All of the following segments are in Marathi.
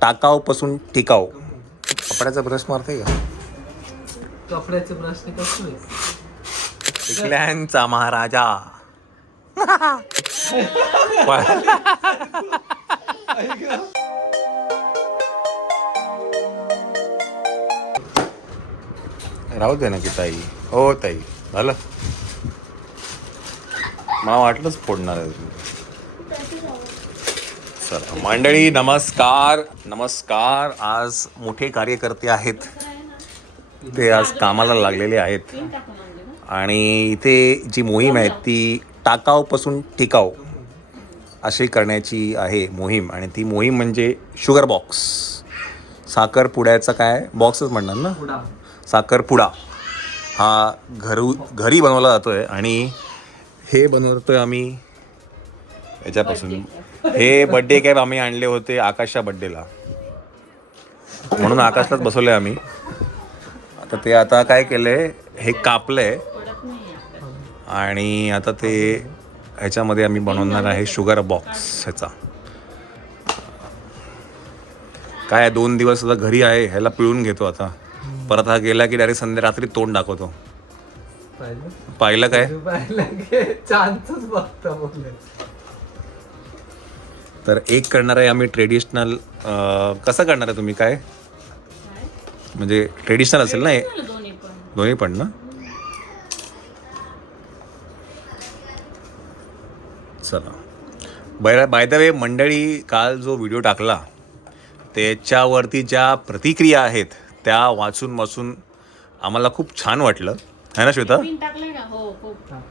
टाकाऊपासून टिकाऊ. कपड्याचा ब्रश मारते का? कपड्याचे ब्रश कसं टिकल्यांचा महाराजा. राहू दे ना की ताई. हो ताई झालं. मला वाटलंच फोडणार आहे. चला मंडळी नमस्कार नमस्कार. आज मोठे कार्यकर्ते आहेत, ते आज कामाला लागलेले आहेत आणि इथे जी मोहीम आहे ती टाकाऊपासून टिकाऊ अशी करण्याची आहे मोहीम. आणि ती मोहीम म्हणजे शुगर बॉक्स, साखरपुड्याचा काय बॉक्सच म्हणणार ना, साखरपुडा हा घरी बनवला जातो आहे. आणि हे बनवतो आहे आम्ही याच्यापासून. हे बड्डे कॅप आम्ही आणले होते आकाशच्या बड्डेला, म्हणून आकाशलाच बसवलं आहे आम्ही. आता ते आता काय केलं आहे, हे कापलं आहे आणि आता ते ह्याच्यामध्ये आम्ही बनवणार आहे शुगर बॉक्स. ह्याचा काय 2 दिवस आता घरी आहे, ह्याला पिळून घेतो आता. परत हा गेला की डायरेक्ट रात्री तोंड दाखवतो. पाहिलं काय तर एक करणार आहे आम्ही ट्रेडिशनल. कसं करणार आहे तुम्ही? काय म्हणजे ट्रेडिशनल असेल ना हे दोन्ही पण ना. चला बाय द वे मंडळी, काल जो व्हिडिओ टाकला त्याच्यावरती ज्या प्रतिक्रिया आहेत त्या वाचून आम्हाला खूप छान वाटलं है ना श्वेता?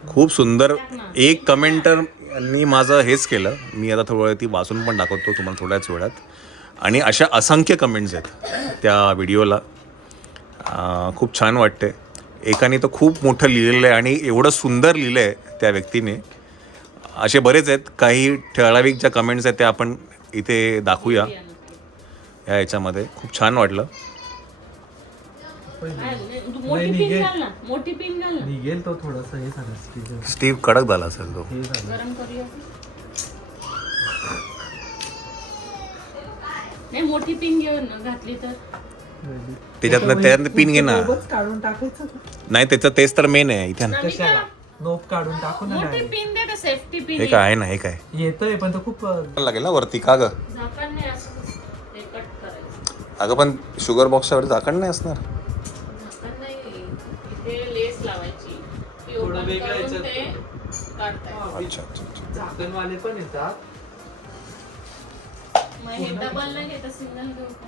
खूप सुंदर. एक कमेंटरनी माझं हेच केलं. मी आता थोडं ती वाचून पण दाखवतो तुम्हाला थोड्याच वेळात. आणि अशा असंख्य कमेंट्स आहेत त्या व्हिडिओला. खूप छान वाटते. एकाने तर खूप मोठं लिहिलेलं आहे आणि एवढं सुंदर लिहिलं आहे त्या व्यक्तीने. असे बरेच आहेत. काही ठराविक ज्या कमेंट्स आहेत त्या आपण इथे दाखवूया या याच्यामध्ये. खूप छान वाटलं. निघेल तो थोडासा. हे झालं स्टीव कडक झाला असेल तो. मोठी पिन घेऊन घातली तर त्याच्यातनं पिन घे ना. काढून टाकायचं नाही त्याचं तेच तर मेन आहे इथे. नोप काढून टाकू ना. मोठी पिन दे, सेफ्टी पिन. हे काय आहे ना, हे काय येतोय पण तो खूप लागेल ना वरती का ग? झाकण नाही असं ते कट करायचं. अगं पण शुगर बॉक्सच्या वर झाकण नाही असणार. झाकण नाही, इथे लेस लावायची. ती थोडं open वेगळं करून याच्यात. ते काढताय. अच्छा अच्छा अच्छा. झाकणवाले पण येतात. मग हे डबल नाही घेता, सिंगल घेऊ का?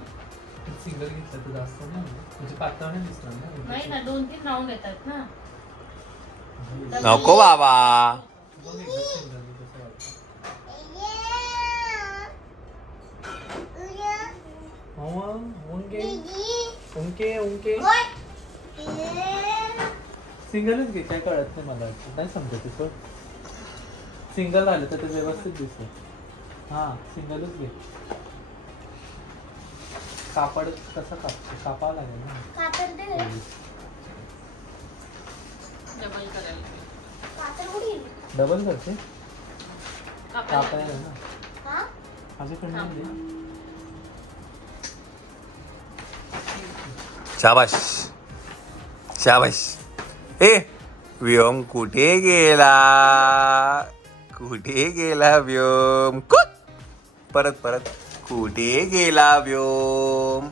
सिंगल घेतलं तर जास्त नाही म्हणजे पातळ नाही दिसणार ना. नाही ना, 2-3 राऊंड येतात ना. नको बाबा. सिंगलच घे, काय कळत नाही मला. नाही समजत ते. सिंगल आलं तर ते व्यवस्थित दिसत. हा सिंगलच घे. कापड कसं कापावं लागेल ना. डबल करायला. डबल करते कापायला. कापायला ना. माझ्याकडनं दे. शाबाश शाबाश. ए व्योम कुठे गेला? कुठे गेला व्योम? परत कुठे गेला व्योम?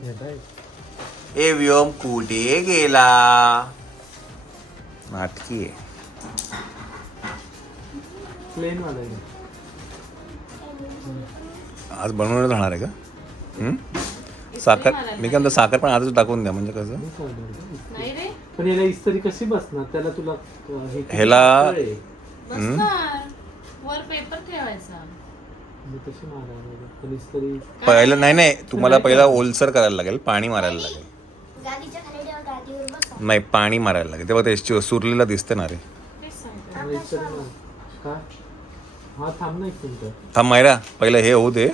ए व्योम कुठे गेला? नाटकी आहे. प्लेन वाला आहे. आज बनवून राहणार आहे का? साखर मी काय म्हणतो, साखर पण आजच टाकून द्या म्हणजे कसं. नाही रे, पण याला इस्त्री कशी बसणार? त्याला तुला ह्याला बसणार. वर पेपर ठेवायचा. तशी मारायला पण इस्त्री पहिलं नाही तुम्हाला पहिला ओलसर करायला लागेल, पाणी मारायला लागेल. नाही पाणी मारायला लागेल तेव्हा त्याची सुरलेला दिसते ना रे. तेच सांगते. का? हा थांब ना एक मिनिट. थांब मायरा, पहिलं हे होऊ दे.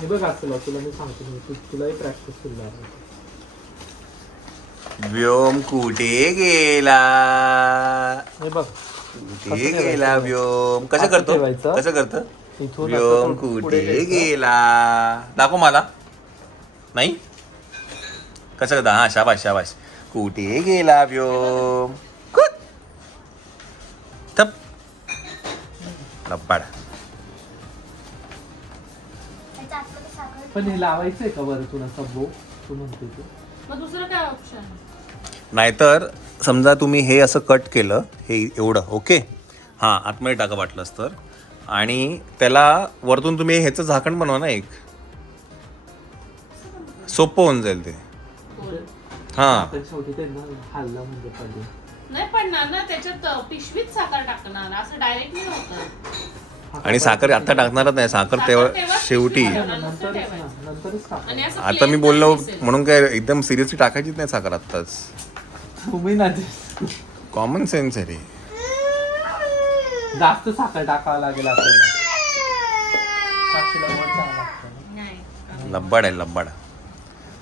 हे बघ असं तुला मी सांगतो, तुलाही प्रॅक्टिस केली. व्योम कुठे गेला? हे बघ कुठे गेला व्योम? कसं करतो? कसं करतं? इथून व्योम असं पुढे कुठे घ्यायचं. गेला दाखव मला नाही कसं करता हा शाबाश शाबाश कुठे गेला व्योम कुठ थप लब्बाड पण हे लावायचंय का बरं तुला सबो तू म्हणते तू मग दुसरं काय ऑप्शन? नाहीतर समजा तुम्ही हे असं कट केलं हे एवढं ओके हां आतमध्ये टाका वाटलंच तर आणि त्याला वरतून तुम्ही ह्याचं झाकण बनवा ना एक सोपं होऊन जाईल ते हां आपण शेवटी ते ना हल्ला म्हणजे पडले नाही पडणार ना त्याच्यात पिशवीत साखर टाकणार असं डायरेक्ट नाही होत. आणि साखर आता टाकणारच नाही साखर तेव्हा शेवटी नंतरच टाक. आणि असं आता मी plain बोललो नाही दिसेल. म्हणून काय एकदम सिरियसली टाकायचीच नाही साखर आत्ताच तुम्ही ना कॉमन सेन्स आहे रे जास्त साखर टाकावं लागेल आपल्याला साक्षीला गोड चांगलं लागतं ना. नाही. लब्बाड आहे लब्बाड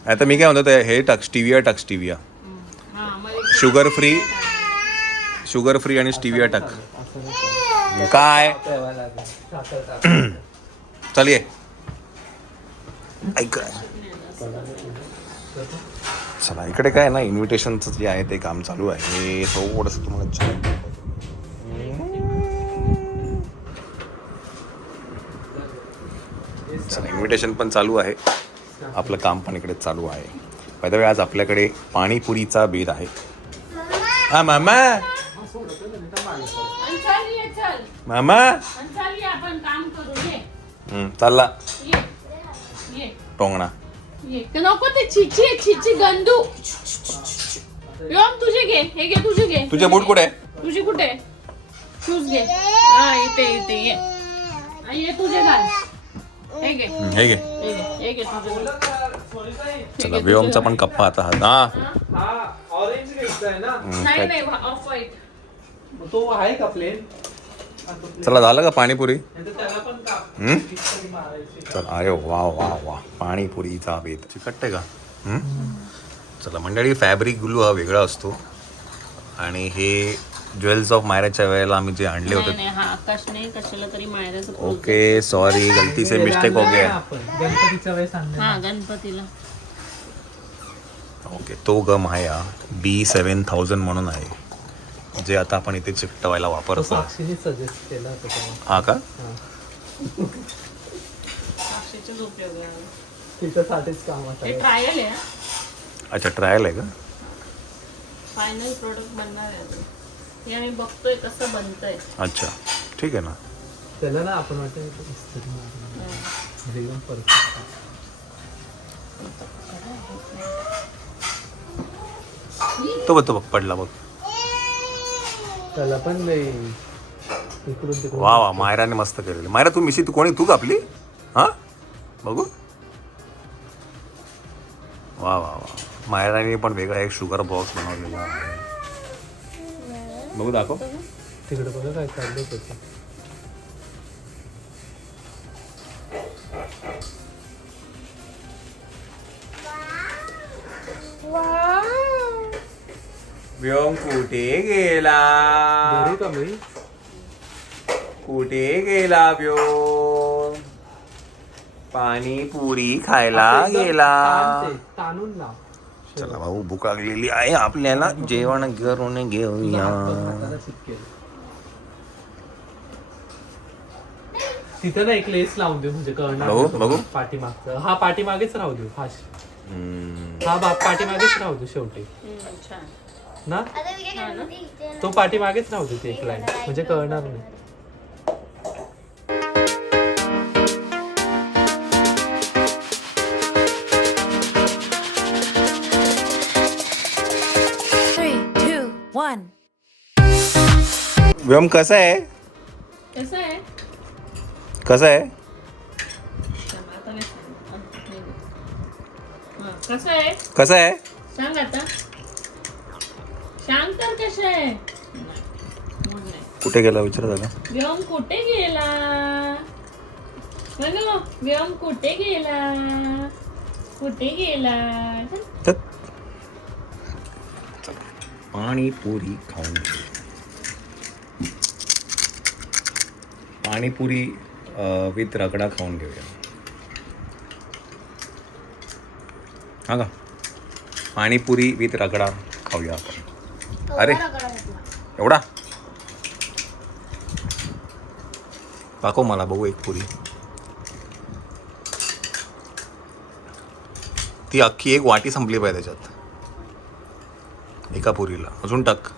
आता मी काय म्हणतो ते हे टाक स्टिविया हा मग शुगर फ्री आणि स्टिविया टाक असं नाही चालत. काय प्यावं लागेल. साखर टाक. चल ये ऐक चला इकडे काय ना इन्व्हिटेशनचं जे आहे ते काम चालू आहे मी थोडंसं तुम्हाला छान चला इन्व्हिटेशन पण चालू आहे आपलं काम पण इकडे चालू आहे बाय द वे आज आपल्याकडे पाणीपुरीचा बेत आहे हा मामा आणि चल ये चल मामा आणि चल ये आपण काम करू ये चालला ये ये टोंगणा ये ते नको ते छिची आहे, छिची गंदू व्योम तुझे घे हे घे तुझे घे तुझे बूट कुठे तुझी कुठे शूज घे हा इथे ये हा, ये तुझे घाल हे घे हे घे हे घे तुझे घाल. चला व्योमचा पण कप्पा आता हा हा ऑरेंज घ्यायचा आहे ना नाही नाही ऑफ व्हाईट तो आहे का प्लेन चला झालं का पाणीपुरी त्याला पण काप हम्म? मारायची चल अरे वा वा वा पाणीपुरीचा बेत चिकटते का चला मंडळी फॅब्रिक ग्लू हा वेगळा असतो आणि हे ज्वेल्स ऑफ मायराच्या वेळेला आम्ही जे आणले नाही होते नाही हा आकाश नाही कशाला तरी मायराचं ओके सॉरी गलती से मिस्टेक हो गया आपण गणपतीच्या वेळेस आणलं हा गणपतीला ओके तो गम आहे हा B7000 म्हणून आहे जे आता आपण इथे चिकटवायला तो वापरतो साक्षीने सजेस्ट केला होता तेव्हा. हा का हा. साक्षीचेच उपयोग आहे. तिच्यासाठीच कामात हे आहे ट्रायल आहे अच्छा ट्रायल आहे का फायनल प्रोडक्ट बनणार आहे अजून. हे आम्ही बघतोय कसं बनतंय अच्छा ठीक आहे ना त्याला ना आपण वाटतं इस्त्री मारणार. एकदम परफेक्ट तो बघ पडला बघ त्याला पण लई इकडून तिकडून वा वा मायराने मस्त केलेली मायरा तू मिशी तू कोणी तू कापली हा बघू वा वा वा मायराने पण वेगळा एक शुगर बॉक्स बनवलेला आहे बघू दाखव तिकडे बघा काय चाललं त्याचं व्योम कुठे गेला घरी का मी कुठे गेला व्योम पाणीपुरी खायला असं एकदम गेला ताण ते, ताणून लाव चला भाऊ भूक लागलेली आहे आपल्याला जेवण करून घेऊया हाताला चिपकेल. तिथं ना एक लेस लावून देऊ म्हणजे कळणार बघू, नाही बघू. पाठीमागचं हा पाठीमागेच राहू देऊ हा हम्म. हा बाप पाठीमागेच राहू दे शेवटी छान ना तो पाठीमागेच राहू दे ते एक लाईन म्हणजे कळणार नाही व्योम कसं आहे कसं आहे कसं आहे चला, आता नाही सांगू. हा, कसं आहे कसं आहे सांग आता सांग तर कसं आहे मूड नाही. कुठे गेला विचार का व्योम कुठे गेला म्हणू व्योम कुठे गेला कुठे गेला तर चला, पाणीपुरी खाऊन घेऊ. पाणीपुरी विथ रगडा खाऊन घेऊया. हा का, पाणीपुरी विथ रगडा खाऊया आपण. अरे एवढा दाखव मला बघू एक पुरी. ती अख्खी एक वाटी संपली पाहिजे त्याच्यात एका पुरीला. अजून टाक.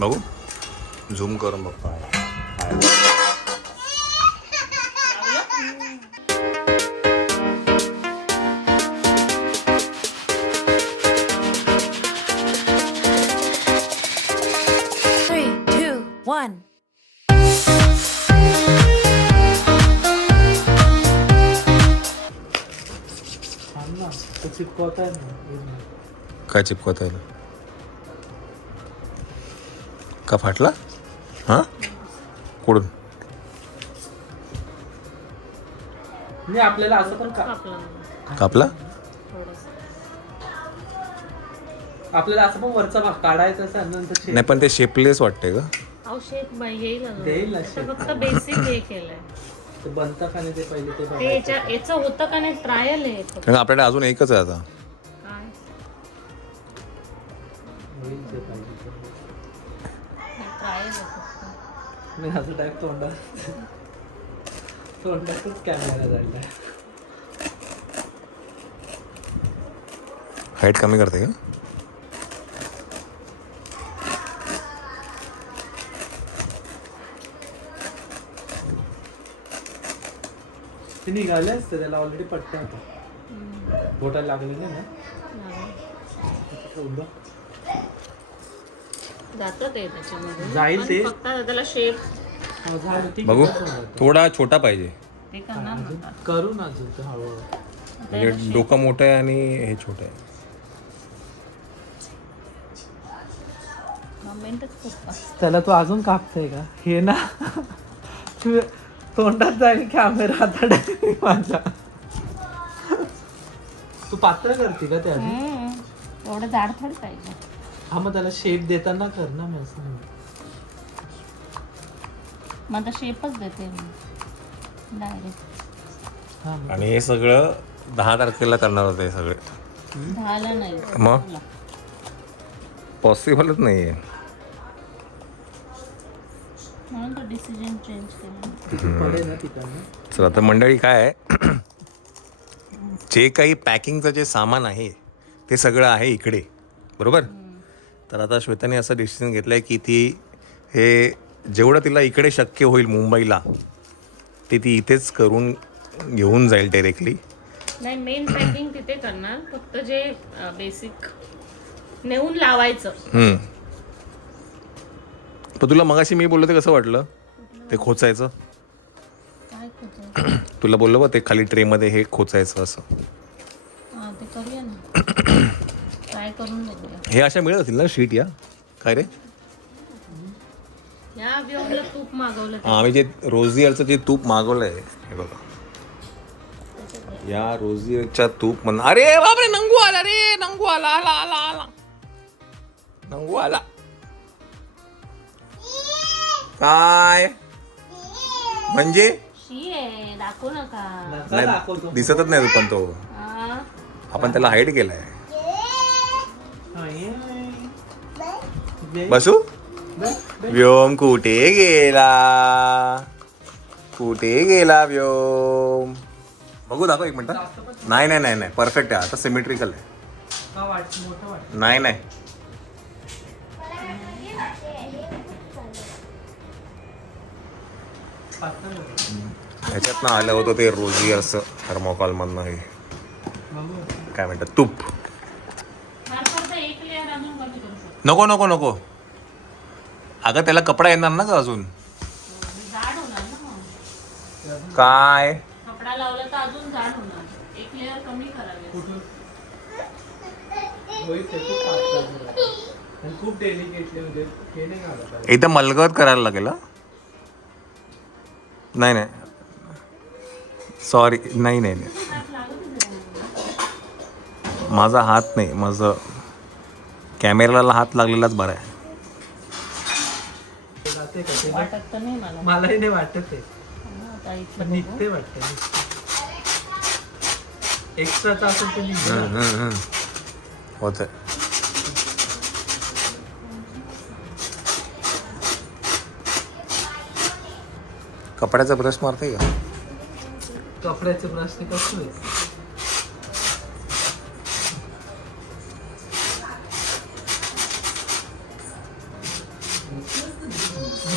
बघू झूम करून बघ. थांब ना, तो चिपकवता आहे ना. काय चिपकवता येईल का? फाटला? हा कुठून? नाही आपल्याला असं पण कापला? आपल्याला असं पण वरचा भाग काढायचा असं नंतर shape नाही पण ते शेपलेस वाटते का? अहो शेप येईल ना. देईल ना आता shape. फक्त बेसिक हे केलंय. ते बनतं का नाही ते पहिले ते ते बघायचं. याचं होतं का नाही ट्रायल आहे फक्त. कारण आपल्याकडे अजून एकच आहे आता. काय होईल ते पाहिजे ते. ट्रायल आहे फक्त. मी असं टाईप तोंडातच कॅमेरा जायला. हाईट कमी करते का? ते निघाले असते त्याला ऑलरेडी पट्ट्या होता. बोटाला लागले नाही ना. उभं. जातं ते त्याच्यामध्ये. जाईल पण ते. फक्त त्याला शेप हो, झालं, ठीक बघू आहे, तसं होतं. थोडा छोटा पाहिजे. ते करणार ना. करू ना अजून ते हळूहळू. म्हणजे डोकं मोठं आहे आणि हे छोटं आहे. मोमेंटच खूप त्याला तू अजून कापतोय का हे ना. तू तोंडात जाईल कॅमेरा आता direct माझा. तू पातळ करते का ते अजून? एवढं जाड थोडी पाहिजे. हा मग त्याला शेप देताना कर ना. मी असं म्हणतो. मग आता शेपच देते मी डायरेक्ट. हा मग. आणि हे सगळं 10 तारखेला करणार होते सगळे. झालं नाही मग पॉसिबलच नाही आहे. म्हणून तो डिसिजन चेंज केला. किती पडेल ना तिकडनं. चला आता मंडळी काय आहे, जे काही पॅकिंगचं जे सामान आहे ते सगळं आहे इकडे, बरोबर. तर आता श्वेताने असं डिसिजन घेतलं आहे की ती हे जेवढं तिला इकडे शक्य होईल मुंबईला ते ती इथेच करून घेऊन जाईल डायरेक्टली. नाही मेन पॅकिंग तिथे करणार. फक्त जे बेसिक नेऊन लावायचं. पण तुला मगाशी मी बोललो ते कसं वाटलं ते खोचायचं? काय करायचं? तुला बोललो बा ते खाली ट्रेमध्ये हे खोचायचं असं. हा ते करूया ना. ट्राय करून बघूया. हे अशा मिळत असतील ना शीट या काय रे? या व्योमला तूप मागवलं ते. आम्ही जे रोझियरचं जे तूप मागवलं आहे हे बघा, या रोझियरच्या तूप म्हणून. अरे बापरे नंगू आला रे, नंगू आला आला आला आला नंगू आला. काय म्हणजे? शी आहे दाखवू नका. नका नाही दाखवतो. दिसतच नाही पण तो. हा. आपण त्याला हाईड केलाय. हा, ये. बसू. व्योम कुठे गेला, कुठे गेला व्योम? बघू दाखव एक मिनिट. नाही नाही नाही नाही परफेक्ट आहे आता, सिमेट्रिकल आहे. का मोठं वाटतं? नाही नाही पातळ होतं. ह्याच्यातनं आलं होतं ते रोझियरचं थर्मोकॉलमधनं हे बघू. काय म्हणतात तूप. फक्त एक लेअर अजून कमी करू शकतो. नको नको नको अगं त्याला कपडा येणार ना का अजून? जाड होणार ना मग. काय कपडा लावला तर अजून जाड होणार. एक लेअर कमी करावी. कुठून? होईल ते खूप पातळ झालं. आणि खूप डेलिकेटली म्हणजे हे नाही घालत आहे. एकदम मलगत करायला लागेल हा? नाही नाही सॉरी नाही नाही नाही माझा हात नाही, माझं कॅमेराला हात लागलेलाच बरा आहे. जाते का ते वाटत तर नाही मला. मलाही नाही वाटत आहे आता इथलं पण बघू. निघते वाटतं एक्स्ट्रा तर असेल ते निघते होत. कपड्याचा ब्रश मारते का? कपड्याचे प्रश्न कसं आहे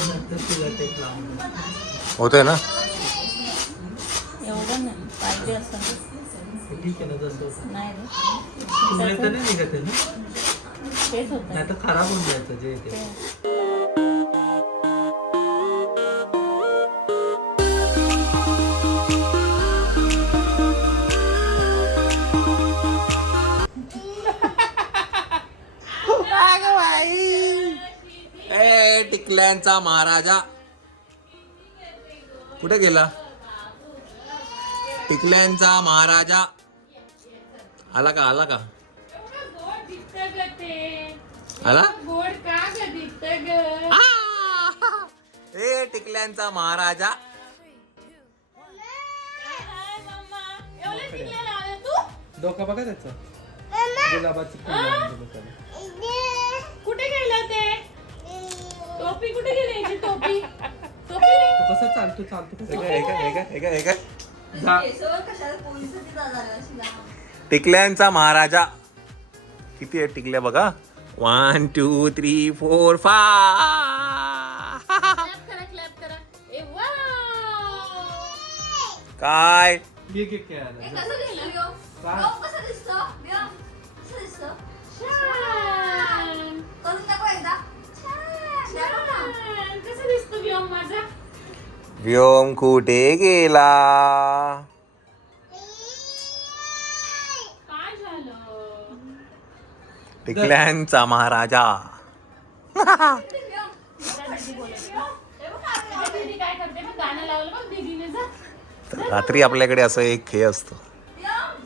नंतर तुला टेक लावून दे. होतंय ना? एवढं नाही पाहिजे असं ठीक आहे ना जसं होतं. नाही रे. तुम्ही तर नाही निघत आहे ना तेच होतं नाही तर खराब होऊन जायचं जे ते ए टिकल्यांचा महाराजा कुठे गेला? टिकल्यांचा महाराजा आला का? आला का? आला? गोड का ग दिसतं ग? ए टिकल्यांचा महाराजा एवढे टिकले लावले तू? डोका बघा त्याचं गुलाबाचं फुल लावून दिलं त्याला. कुठे गेलं ते? टोपी कुठे गेली याची टोपी? टोपी तो कसं चालतो कसं टिकल्यांचा महाराजा किती आहे टिकल्या बघा 1 2 3 4 5 क्लॅप करा. ए वाव! काय घे खेळायला छान! छान! कसा दिसतो व्योम माझा? व्योम कुठे गेला? काय झालं? टिकल्यांचा महाराजा दीदी काय करते मग गाणं लावलं बघ दीदीने जा. तर रात्री आपल्याकडे असं एक खेळ असतो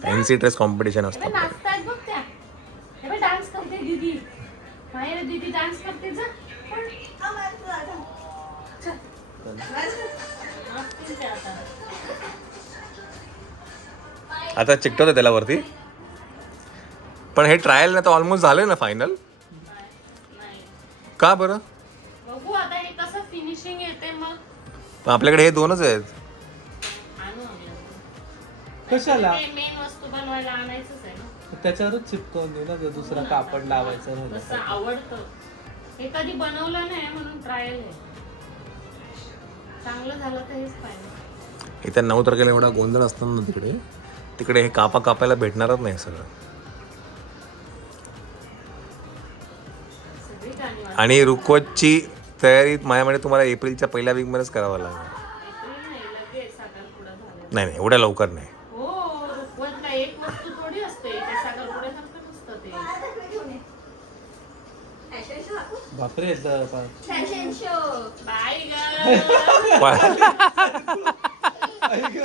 फॅन्सी ड्रेस कॉम्पिटिशन असतं हे नाचतायत बघ त्या. हे बघ डान्स करते दीदी. बाहेर दीदी डान्स करते जा. नाचतील त्या आता. आता चिकटवतं त्याला वरती पण हे ट्रायल ना तर ऑलमोस्ट झालंय ना फायनल नाही. का बरं? बघू आता हे कसं फिनिशिंग येते मग पण आपल्याकडे हे दोनच आहेत आणू आम्ही. कशाला मेन वस्तू बनवायला आणायचंच आहे ना. त्याच्यावरच चिपकवून देऊ ना जर दुसरा कापड लावायचं तसं राहिलं आवडतं. हे कधी बनवलं नाही म्हणून ट्रायल आहे. चांगलं झालं तर हेच पाहिजे. इथे 9 तारखेला एवढा गोंधळ असताना तिकडे तिकडे हे कापायला भेटणारच नाही सगळं सगळी गाणी वाजतात. आणि रुकवतची तयारी माझ्यामध्ये तुम्हाला एप्रिलच्या पहिल्या वीकमध्येच करावं लागणार एप्रिल नाही लगेच साखरपुडा झाला. नाही एवढ्या लवकर नाही हो रुखवतला एक वस्तू थोडी असते ते साखरपुड्यासारखं नसतं ते. बापरे बाय ग.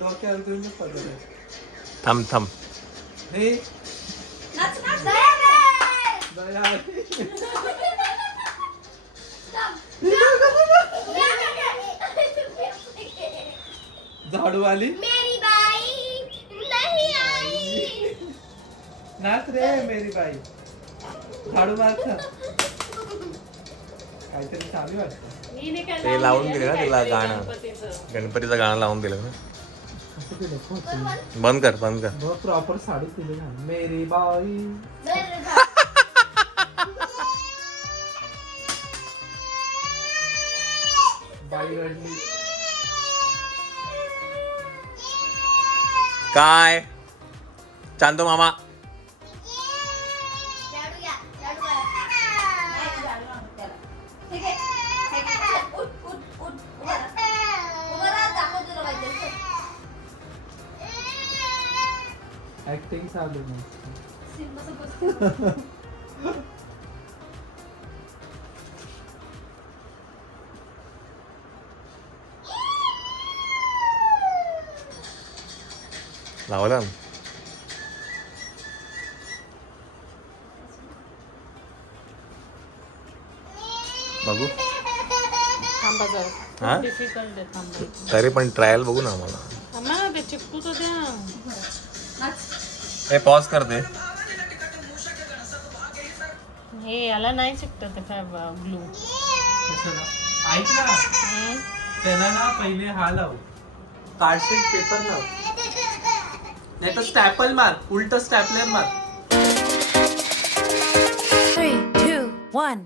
डोक्याला तुम्ही पडलं थांब हे झाडू आली मेरी बाई नहीं आई. नाच रे मेरी बाई झाडू मारता काहीतरी चालू वाटतं मी नाही काय ते लावून दिलं ना काहीतरी तिला गाणं गणपतीचं. गणपतीचं गाणं लावून दिलं ना असं केलं पोहोचलं. बंद कर बघ प्रॉपर साडी दिली ना मेरी बाई बाई रडली काय चांदो मामा झाडू घ्या, झाडू करा. ठीक आहे. ठीक आहे. उठ, उठ, उठ. उभं राहा. उभं राहा, दाखव तुला पाहिजे असं. ऍक्टिंग चालू नाही सिंबाचं पुस्तक. लावला बघू थांबा हा? जरा डिफिकल्ट आहे थांबा तरी पण ट्रायल बघू ना आम्हाला. थांबा ना ते चिपकू तर द्या हे पॉज करते. हे याला नाही चिकटत ते काय ग्लू कशाला? ऐक ना, त्याला ना पहिले हा लाव, कार्डशीट पेपर लाव, नाही तर स्टॅपल मार, उलट स्टॅपलर मार. 3, 2, 1.